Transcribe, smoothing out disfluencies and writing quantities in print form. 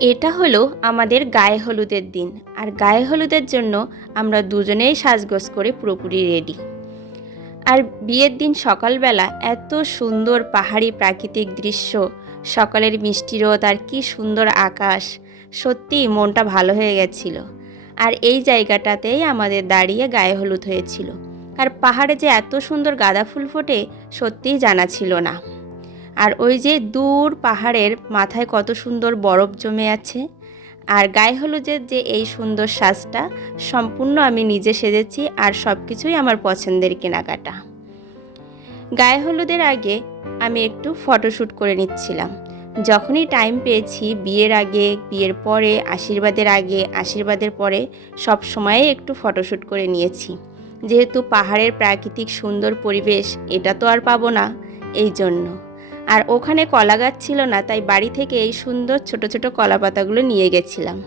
এটা হলো আমাদের গায়ে হলুদের দিন। আর গায়ে হলুদের জন্য আমরা দুজনেই সাজগোজ করে পুরোপুরি রেডি। আর বিয়ের দিন সকালবেলা এত সুন্দর পাহাড়ি প্রাকৃতিক দৃশ্য, সকালের মিষ্টি রোদ আর কি সুন্দর আকাশ, সত্যিই মনটা ভালো হয়ে গেছিল। আর এই জায়গাটাতেই আমাদের দাঁড়িয়ে গায়ে হলুদ হয়েছিল। আর পাহাড়ে যে এত সুন্দর গাঁদা ফুল ফোটে সত্যিই জানা ছিল না। আর ওই যে দূর পাহাড়ের মাথায় কত সুন্দর বরফ জমে আছে। আর গায়ে হলুদের যে এই সুন্দর সাজটা সম্পূর্ণ আমি নিজে সেজেছি, আর সব কিছুই আমার পছন্দের কেনাকাটা। গায়ে হলুদের আগে আমি একটু ফটোশ্যুট করে নিচ্ছিলাম। যখনই টাইম পেয়েছি, বিয়ের আগে, বিয়ের পরে, আশীর্বাদের আগে, আশীর্বাদের পরে, সব সময়ে একটু ফটোশ্যুট করে নিয়েছি। যেহেতু পাহাড়ের প্রাকৃতিক সুন্দর পরিবেশ, এটা তো আর পাবো না, এই জন্য। আর ওখানে কলা গাছ ছিল না, তাই বাড়ি থেকে এই সুন্দর ছোট ছোট কলা পাতাগুলো নিয়ে গেছিলাম।